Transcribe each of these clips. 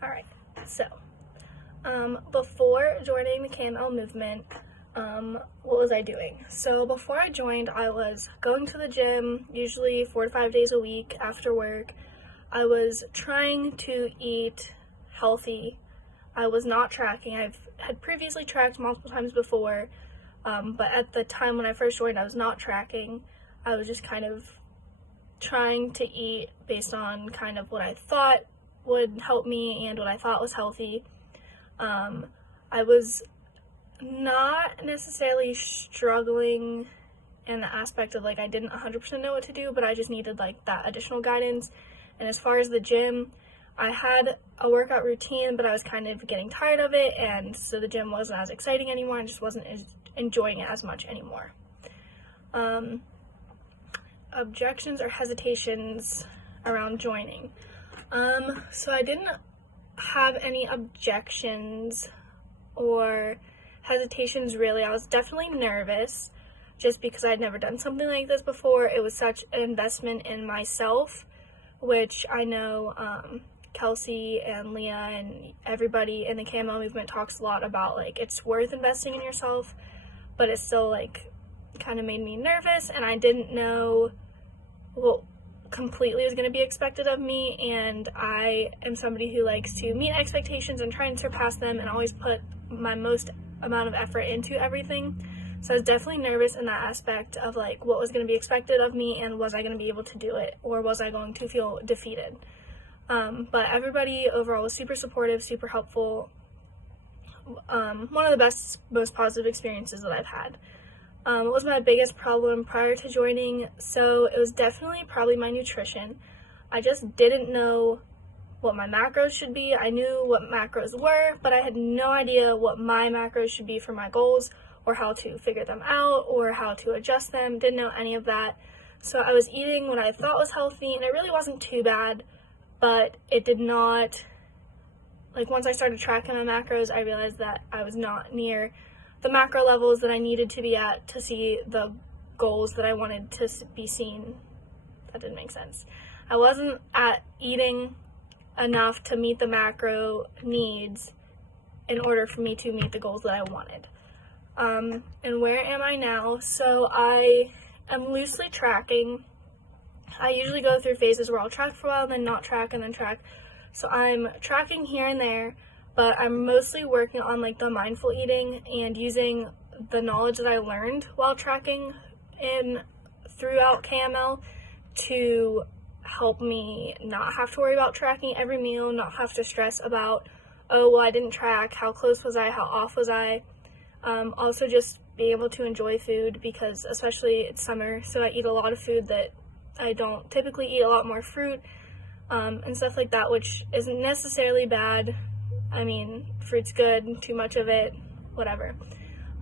Alright, so before joining the KML movement, what was I doing? So before I joined, I was going to the gym, usually 4 to 5 days a week after work. I was trying to eat healthy. I was not tracking. I've had previously tracked multiple times before, but at the time when I first joined, I was not tracking. I was just kind of trying to eat based on kind of what I thought would help me and what I thought was healthy. I was not necessarily struggling in the aspect of like I didn't 100% know what to do, but I just needed like that additional guidance. And as far as the gym, I had a workout routine, but I was kind of getting tired of it, and so the gym wasn't as exciting anymore and just wasn't enjoying it as much anymore. Objections or hesitations around joining. So I didn't have any objections or hesitations really. I was definitely nervous just because I'd never done something like this before. It was such an investment in myself, which I know Kelsey and Leah and everybody in the KML movement talks a lot about, like, it's worth investing in yourself, but it still like kind of made me nervous, and I didn't know what completely was going to be expected of me. And I am somebody who likes to meet expectations and try and surpass them and always put my most amount of effort into everything. So I was definitely nervous in that aspect of like what was going to be expected of me, and was I going to be able to do it, or was I going to feel defeated. But everybody overall was super supportive, super helpful. One of the best, most positive experiences that I've had. What was my biggest problem prior to joining? So it was definitely probably my nutrition. I just didn't know what my macros should be. I knew what macros were, but I had no idea what my macros should be for my goals, or how to figure them out, or how to adjust them. Didn't know any of that. So I was eating what I thought was healthy, and it really wasn't too bad, but it did not, like, once I started tracking my macros, I realized that I was not near the macro levels that I needed to be at to see the goals that I wanted to be seen. That didn't make sense. I wasn't at eating enough to meet the macro needs in order for me to meet the goals that I wanted. And where am I now? So I am loosely tracking. I usually go through phases where I'll track for a while, then not track, and then track. So I'm tracking here and there, but I'm mostly working on like the mindful eating and using the knowledge that I learned while tracking throughout KML to help me not have to worry about tracking every meal, not have to stress about, oh, well, I didn't track, how close was I, how off was I. Also just being able to enjoy food, because especially it's summer, so I eat a lot of food that I don't typically eat. A lot more fruit and stuff like that, which isn't necessarily bad. I mean, fruit's good, too much of it, whatever.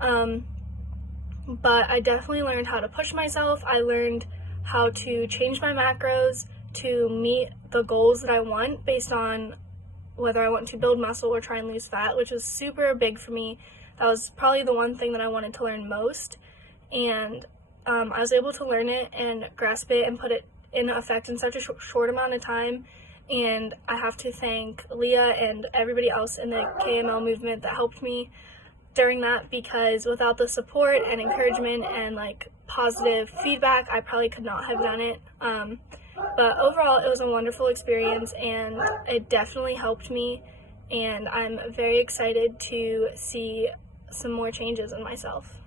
But I definitely learned how to push myself. I learned how to change my macros to meet the goals that I want based on whether I want to build muscle or try and lose fat, which was super big for me. That was probably the one thing that I wanted to learn most. And I was able to learn it and grasp it and put it in effect in such a short amount of time. And I have to thank Leah and everybody else in the KML movement that helped me during that, because without the support and encouragement and like positive feedback, I probably could not have done it. But overall, it was a wonderful experience, and it definitely helped me, and I'm very excited to see some more changes in myself.